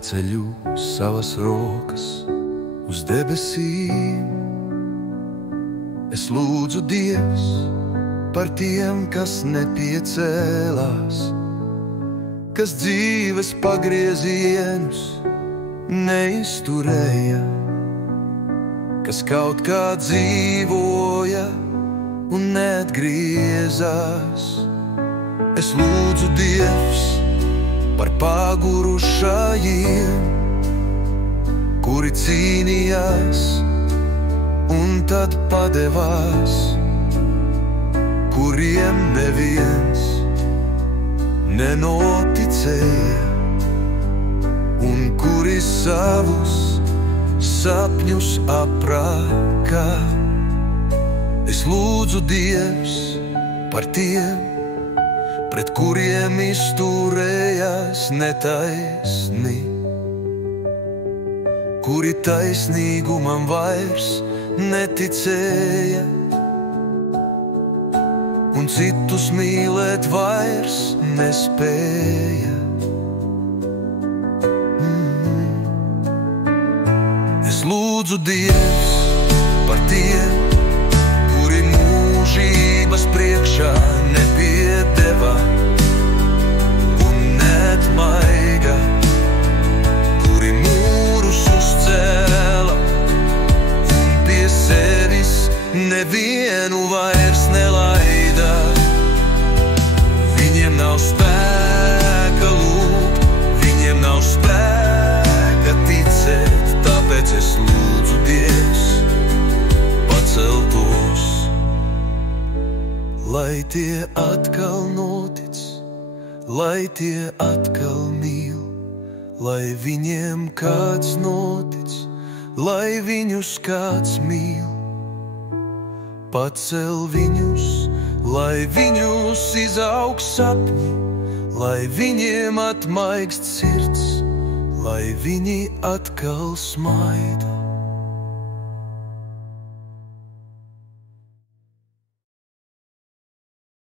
paceļu savas rokas uz debesīm. Es lūdzu Dievs par tiem, kas nepiecēlās, kas dzīves pagriezienus neizturēja, kas kaut kā dzīvoja un neatgriezās. Es lūdzu Dievs par pagurušajiem, kuri cīnījās un tad padevās, kuriem neviens nenoticēja, un kuri savus sapņus aprākā. Es lūdzu Dievs par tiem, pret kuriem izturējās netaisni, kuri taisnīgumam vairs neticēja, un citus mīlēt vairs nespēja. Es lūdzu Dievs par tiem, kuri mūžības priekšā nepiedeva un neatmaiga, kuri mūrus uzcēla un pie sevis nevienu vairs nelaida. Viņiem nav spēka lūgt, viņiem nav spēka ticēt, tāpēc es lūdzu Dievs paceltos, lai tie atkal notic, lai tie atkal mīl, lai viņiem kāds notic, lai viņus kāds mīl. Pacel viņus, lai viņus izaugs sapņi, lai viņiem atmaigst sirds, lai viņi atkal smaida.